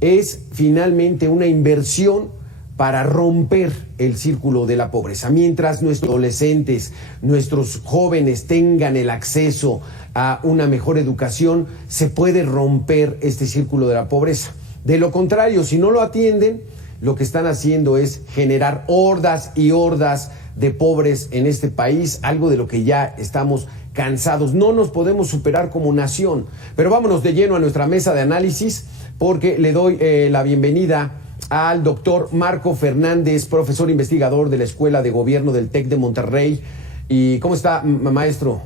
es finalmente una inversión para romper el círculo de la pobreza. Mientras nuestros adolescentes, nuestros jóvenes tengan el acceso a una mejor educación, se puede romper este círculo de la pobreza. De lo contrario, si no lo atienden, lo que están haciendo es generar hordas y hordas de pobres en este país, algo de lo que ya estamos cansados. No nos podemos superar como nación. Pero vámonos de lleno a nuestra mesa de análisis, porque le doy la bienvenida al doctor Marco Fernández, profesor investigador de la Escuela de Gobierno del TEC de Monterrey. ¿Y cómo está, maestro?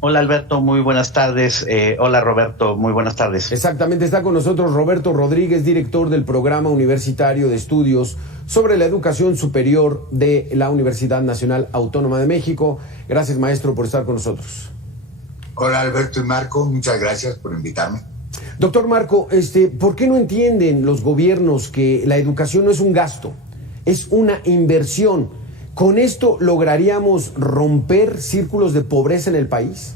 Hola Alberto, muy buenas tardes. Hola Roberto, muy buenas tardes. Exactamente, está con nosotros Roberto Rodríguez, director del Programa Universitario de Estudios sobre la Educación Superior de la Universidad Nacional Autónoma de México. Gracias, maestro, por estar con nosotros. Hola Alberto y Marco, muchas gracias por invitarme. Doctor Marco, ¿por qué no entienden los gobiernos que la educación no es un gasto, es una inversión? ¿Con esto lograríamos romper círculos de pobreza en el país?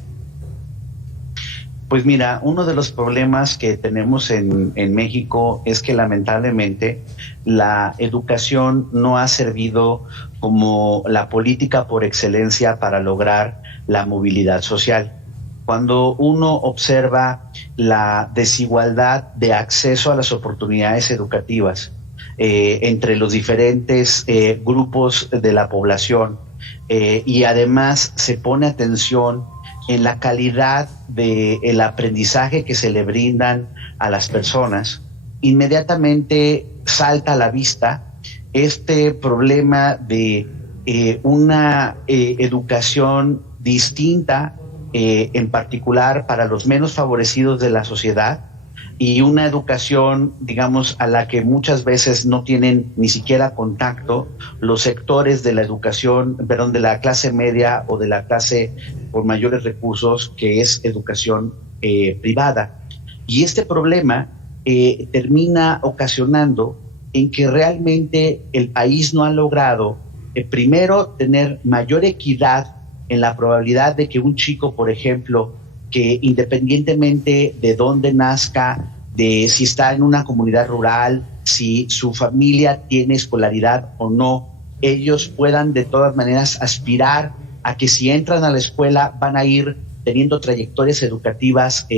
Pues mira, uno de los problemas que tenemos en México es que lamentablemente la educación no ha servido como la política por excelencia para lograr la movilidad social. Cuando uno observa la desigualdad de acceso a las oportunidades educativas entre los diferentes grupos de la población y además se pone atención en la calidad del aprendizaje que se le brindan a las personas, inmediatamente salta a la vista este problema de una educación distinta, en particular para los menos favorecidos de la sociedad, y una educación, digamos, a la que muchas veces no tienen ni siquiera contacto los sectores de la educación, perdón, de la clase media o de la clase con mayores recursos, que es educación privada. Y este problema termina ocasionando en que realmente el país no ha logrado, primero, tener mayor equidad en la probabilidad de que un chico, por ejemplo, que independientemente de dónde nazca, de si está en una comunidad rural, si su familia tiene escolaridad o no, ellos puedan de todas maneras aspirar a que si entran a la escuela van a ir teniendo trayectorias educativas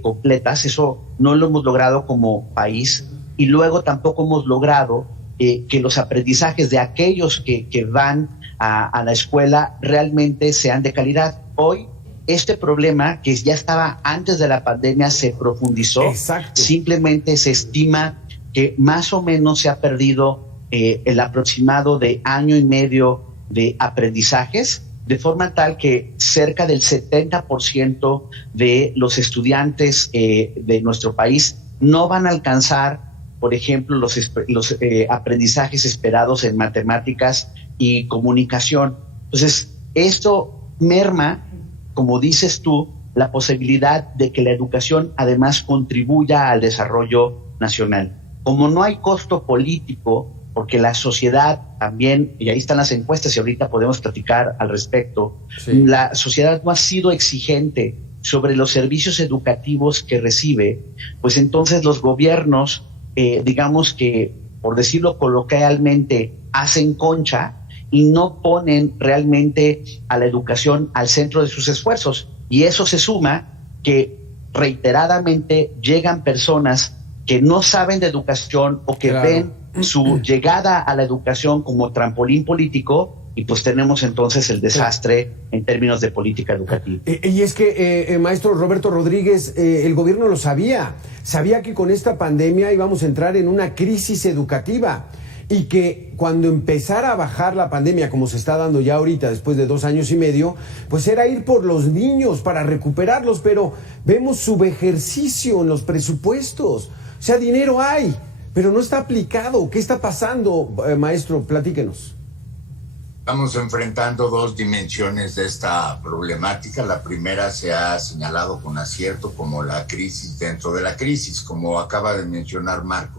completas. Eso no lo hemos logrado como país, y luego tampoco hemos logrado que los aprendizajes de aquellos que van a la escuela realmente sean de calidad. Hoy este problema, que ya estaba antes de la pandemia, se profundizó. Exacto. Simplemente se estima que más o menos se ha perdido el aproximado de año y medio de aprendizajes, de forma tal que cerca del 70% de los estudiantes de nuestro país no van a alcanzar, por ejemplo, los aprendizajes esperados en matemáticas y comunicación. Entonces, esto merma, como dices tú, la posibilidad de que la educación además contribuya al desarrollo nacional. Como no hay costo político, porque la sociedad también, y ahí están las encuestas y ahorita podemos platicar al respecto, sí, la sociedad no ha sido exigente sobre los servicios educativos que recibe, pues entonces los gobiernos, digamos que, por decirlo coloquialmente, hacen concha y no ponen realmente a la educación al centro de sus esfuerzos. Y eso se suma que reiteradamente llegan personas que no saben de educación o que claro, ven su llegada a la educación como trampolín político, y pues tenemos entonces el desastre en términos de política educativa. Y es que, maestro Roberto Rodríguez, el gobierno lo sabía que con esta pandemia íbamos a entrar en una crisis educativa, y que cuando empezara a bajar la pandemia, como se está dando ya ahorita después de 2 años y medio, pues era ir por los niños para recuperarlos, pero vemos subejercicio en los presupuestos. O sea, dinero hay, pero no está aplicado. ¿Qué está pasando, maestro? Platíquenos. Estamos enfrentando 2 dimensiones de esta problemática. La primera se ha señalado con acierto como la crisis dentro de la crisis, como acaba de mencionar Marco.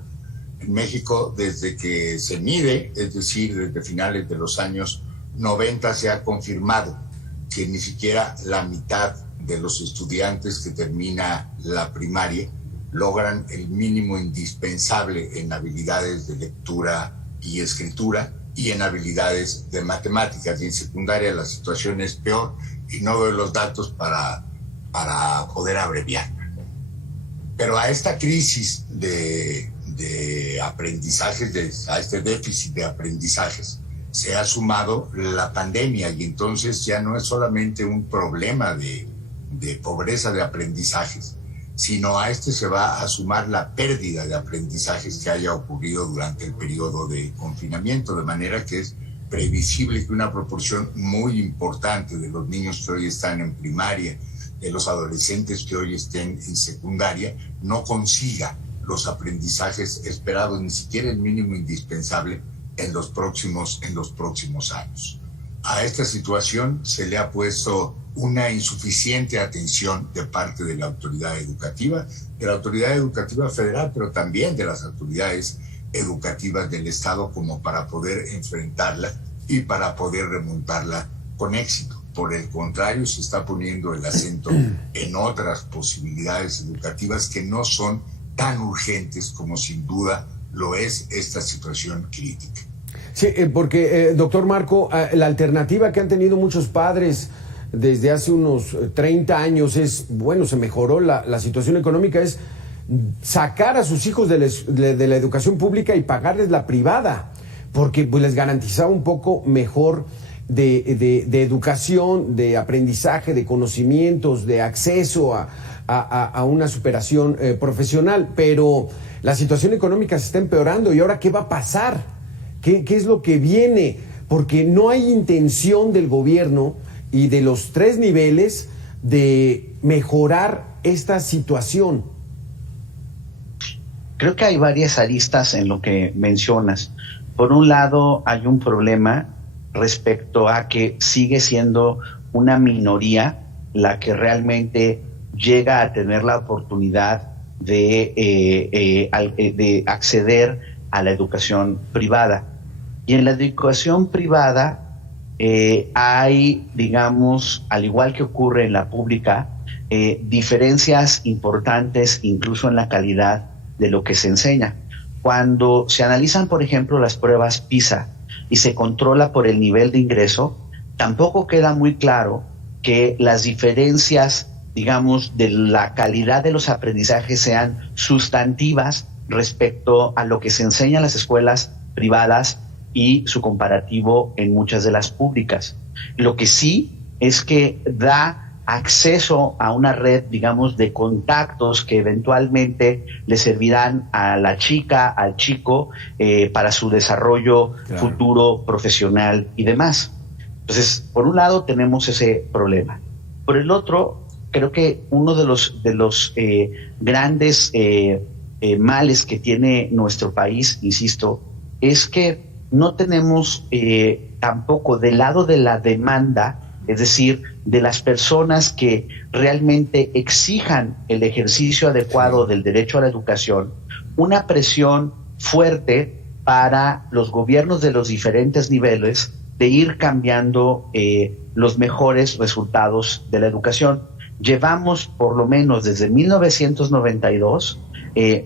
En México, desde que se mide, es decir, desde finales de los años 90, se ha confirmado que ni siquiera la mitad de los estudiantes que termina la primaria logran el mínimo indispensable en habilidades de lectura y escritura y en habilidades de matemáticas. Y en secundaria la situación es peor, y no doy los datos para poder abreviar. Pero a esta crisis de aprendizajes, a este déficit de aprendizajes, se ha sumado la pandemia, y entonces ya no es solamente un problema de pobreza de aprendizajes, sino a este se va a sumar la pérdida de aprendizajes que haya ocurrido durante el periodo de confinamiento, de manera que es previsible que una proporción muy importante de los niños que hoy están en primaria, de los adolescentes que hoy estén en secundaria, no consiga los aprendizajes esperados, ni siquiera el mínimo indispensable en los próximos años. A esta situación se le ha puesto una insuficiente atención de parte de la autoridad educativa federal, pero también de las autoridades educativas del Estado, como para poder enfrentarla y para poder remontarla con éxito. Por el contrario, se está poniendo el acento en otras posibilidades educativas que no son tan urgentes como sin duda lo es esta situación crítica. Sí, porque, doctor Marco, la alternativa que han tenido muchos padres desde hace unos 30 años es, bueno, se mejoró la situación económica, es sacar a sus hijos de la educación pública y pagarles la privada, porque pues, les garantizaba un poco mejor de educación, de aprendizaje, de conocimientos, de acceso a una superación profesional. Pero la situación económica se está empeorando, y ahora ¿qué va a pasar? ¿Qué es lo que viene? Porque no hay intención del gobierno y de los 3 niveles de mejorar esta situación. Creo que hay varias aristas en lo que mencionas. Por un lado, hay un problema respecto a que sigue siendo una minoría la que realmente llega a tener la oportunidad de acceder a la educación privada. Y en la educación privada hay, digamos, al igual que ocurre en la pública, diferencias importantes incluso en la calidad de lo que se enseña. Cuando se analizan, por ejemplo, las pruebas PISA y se controla por el nivel de ingreso, tampoco queda muy claro que las diferencias, digamos, de la calidad de los aprendizajes sean sustantivas respecto a lo que se enseña en las escuelas privadas y su comparativo en muchas de las públicas. Lo que sí es que da acceso a una red, digamos, de contactos que eventualmente le servirán a la chica, al chico, para su desarrollo futuro, profesional y demás. Entonces, por un lado tenemos ese problema. Por el otro, creo que uno de los grandes males que tiene nuestro país, insisto, es que no tenemos tampoco del lado de la demanda, es decir, de las personas que realmente exijan el ejercicio adecuado del derecho a la educación, una presión fuerte para los gobiernos de los diferentes niveles de ir cambiando los mejores resultados de la educación. Llevamos por lo menos desde 1992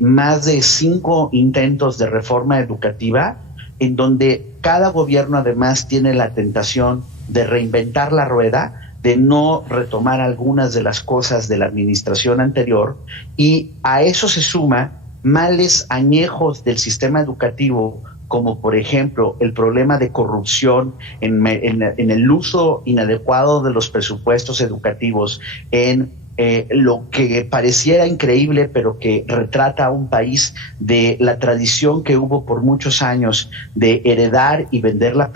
más de 5 intentos de reforma educativa, en donde cada gobierno además tiene la tentación de reinventar la rueda, de no retomar algunas de las cosas de la administración anterior, y a eso se suma males añejos del sistema educativo, como por ejemplo el problema de corrupción en el uso inadecuado de los presupuestos educativos, en lo que pareciera increíble, pero que retrata a un país de la tradición que hubo por muchos años de heredar y vender las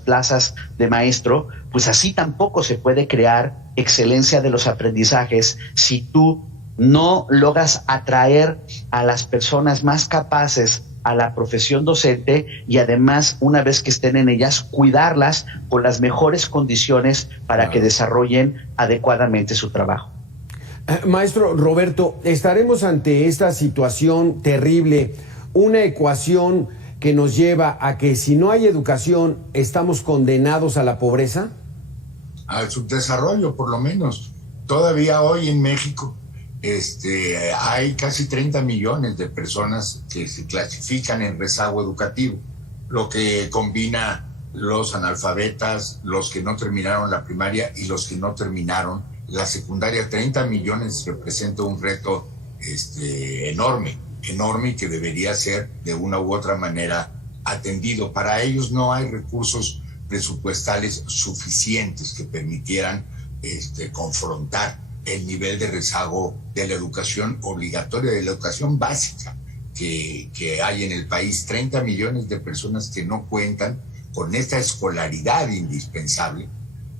plazas de maestro. Pues así tampoco se puede crear excelencia de los aprendizajes si tú no logras atraer a las personas más capaces a la profesión docente, y además, una vez que estén en ellas, cuidarlas con las mejores condiciones para que desarrollen adecuadamente su trabajo. Maestro Roberto, ¿estaremos ante esta situación terrible, una ecuación que nos lleva a que si no hay educación estamos condenados a la pobreza? Al subdesarrollo, por lo menos. Todavía hoy en México hay casi 30 millones de personas que se clasifican en rezago educativo, lo que combina los analfabetas, los que no terminaron la primaria y los que no terminaron la secundaria. 30 millones representa un reto enorme y que debería ser de una u otra manera atendido. Para ellos no hay recursos presupuestales suficientes que permitieran confrontar el nivel de rezago de la educación obligatoria, de la educación básica que hay en el país. 30 millones de personas que no cuentan con esta escolaridad indispensable,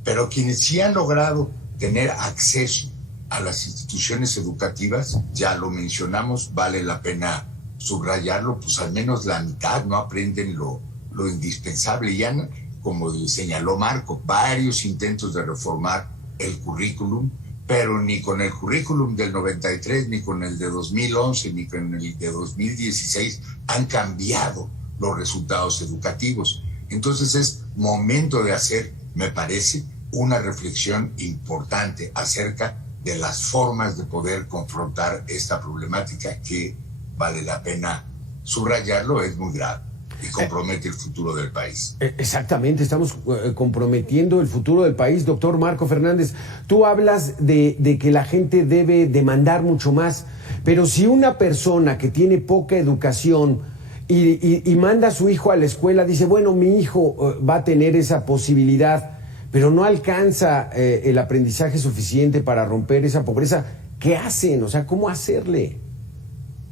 pero quienes sí han logrado tener acceso a las instituciones educativas, ya lo mencionamos, vale la pena subrayarlo, pues al menos la mitad no aprenden lo indispensable. Ya, como señaló Marco, varios intentos de reformar el currículum, pero ni con el currículum del 93, ni con el de 2011, ni con el de 2016 han cambiado los resultados educativos. Entonces es momento de hacer, me parece, una reflexión importante acerca de las formas de poder confrontar esta problemática que, vale la pena subrayarlo, es muy grave y compromete el futuro del país. Exactamente, estamos comprometiendo el futuro del país. Doctor Marco Fernández, tú hablas de que la gente debe demandar mucho más, pero si una persona que tiene poca educación y manda a su hijo a la escuela, dice, bueno, mi hijo va a tener esa posibilidad, pero no alcanza el aprendizaje suficiente para romper esa pobreza, ¿qué hacen? O sea, ¿cómo hacerle?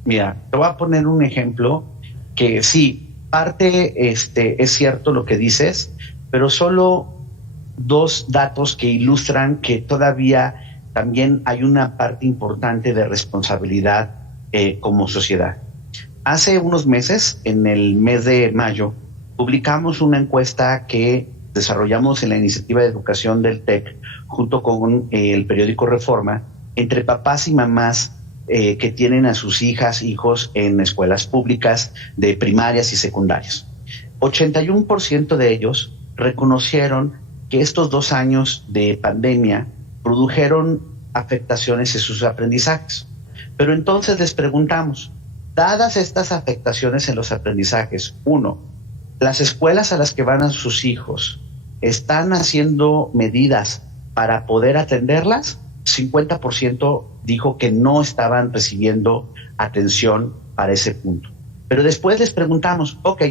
Mira, te voy a poner un ejemplo que sí, parte es cierto lo que dices, pero solo 2 datos que ilustran que todavía también hay una parte importante de responsabilidad como sociedad. Hace unos meses, en el mes de mayo, publicamos una encuesta que desarrollamos en la iniciativa de educación del TEC junto con el periódico Reforma entre papás y mamás que tienen a sus hijos en escuelas públicas de primarias y secundarias. 81% de ellos reconocieron que estos 2 años de pandemia produjeron afectaciones en sus aprendizajes. Pero entonces les preguntamos, dadas estas afectaciones en los aprendizajes, 1, las escuelas a las que van a sus hijos están haciendo medidas para poder atenderlas. 50% dijo que no estaban recibiendo atención para ese punto. Pero después les preguntamos, ok,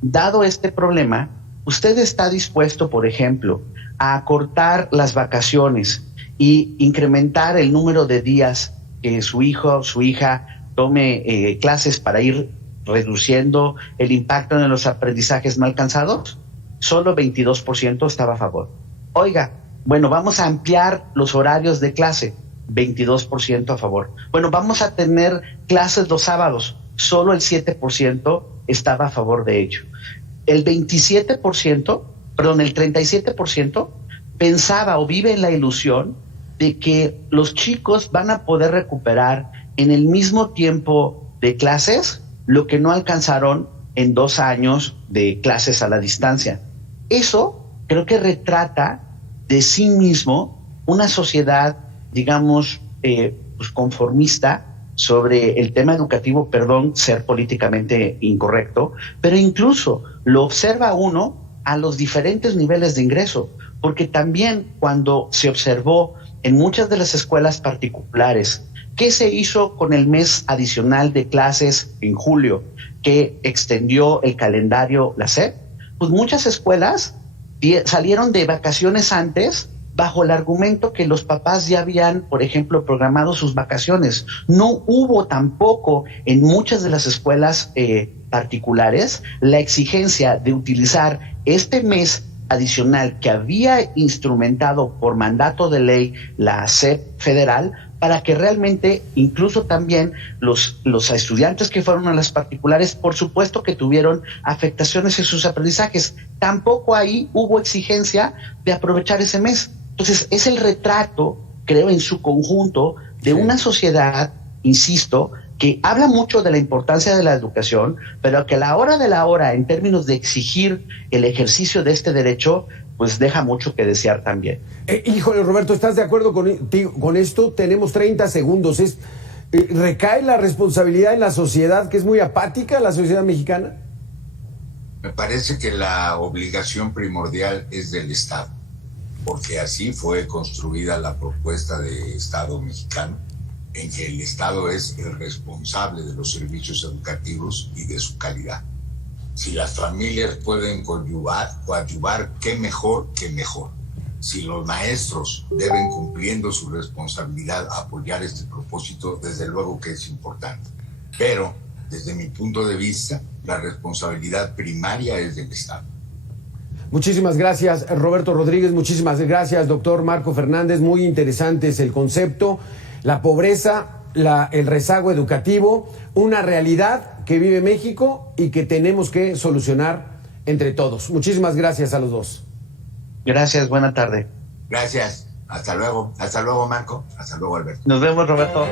dado este problema, ¿usted está dispuesto, por ejemplo, a acortar las vacaciones y incrementar el número de días que su hijo o su hija tome clases para ir reduciendo el impacto en los aprendizajes no alcanzados? Solo 22% estaba a favor. Oiga, bueno, vamos a ampliar los horarios de clase, 22% a favor. Bueno, vamos a tener clases los sábados, solo el 7% estaba a favor de ello. El 37% pensaba o vive en la ilusión de que los chicos van a poder recuperar en el mismo tiempo de clases lo que no alcanzaron en 2 años de clases a la distancia. Eso creo que retrata de sí mismo una sociedad, digamos, pues conformista sobre el tema educativo, perdón, ser políticamente incorrecto, pero incluso lo observa uno a los diferentes niveles de ingreso, porque también cuando se observó en muchas de las escuelas particulares, ¿qué se hizo con el mes adicional de clases en julio que extendió el calendario la SEP? Pues muchas escuelas salieron de vacaciones antes bajo el argumento que los papás ya habían, por ejemplo, programado sus vacaciones. No hubo tampoco en muchas de las escuelas particulares la exigencia de utilizar este mes adicional que había instrumentado por mandato de ley la SEP federal para que realmente incluso también los estudiantes que fueron a las particulares, por supuesto que tuvieron afectaciones en sus aprendizajes. Tampoco ahí hubo exigencia de aprovechar ese mes. Entonces, es el retrato, creo, en su conjunto, de una sociedad, insisto, que habla mucho de la importancia de la educación, pero que a la hora de la hora, en términos de exigir el ejercicio de este derecho, pues deja mucho que desear también. Híjole, Roberto, ¿estás de acuerdo con esto? Tenemos 30 segundos. ¿Recae la responsabilidad en la sociedad, que es muy apática, la sociedad mexicana? Me parece que la obligación primordial es del Estado, porque así fue construida la propuesta de Estado mexicano, en que el Estado es el responsable de los servicios educativos y de su calidad. Si las familias pueden coadyuvar, qué mejor que mejor. Si los maestros deben, cumpliendo su responsabilidad, apoyar este propósito, desde luego que es importante. Pero, desde mi punto de vista, la responsabilidad primaria es del Estado. Muchísimas gracias, Roberto Rodríguez. Muchísimas gracias, doctor Marco Fernández. Muy interesante es el concepto. La pobreza, el rezago educativo, una realidad que vive México y que tenemos que solucionar entre todos. Muchísimas gracias a los dos. Gracias, buena tarde. Gracias. Hasta luego. Hasta luego, Marco. Hasta luego, Alberto. Nos vemos, Roberto.